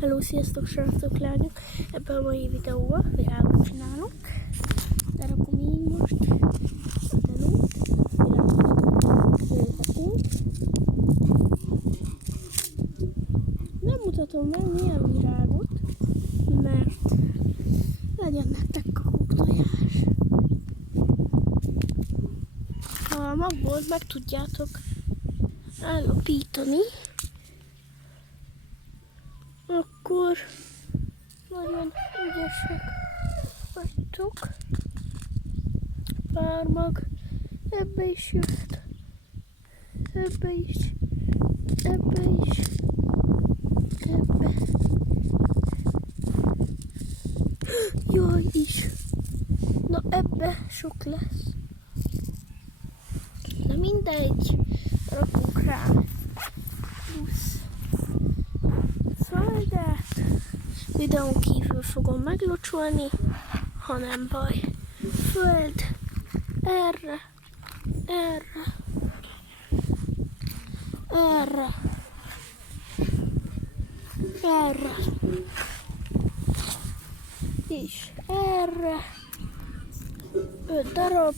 Hello, sziasztok srácok, lányok! Ebben a mai videóban virágot csinálok. Lerakom így most a telót, virágot ültetünk. Nem mutatom meg milyen virágot, mert legyen nektek kakuktojás. Ha magból meg tudjátok állapítani, akkor nagyon ügyesek vagytok. Pár mag ebbe is jöhet, ebbe is, ebbe is, ebbe. Jaj is! Na ebbe sok lesz. Na mindegy, rakunk rá plusz földet. Videón kívül fogom meglocsolni, ha nem baj. Föld, erre, erre, erre, erre, és erre. 5 darab,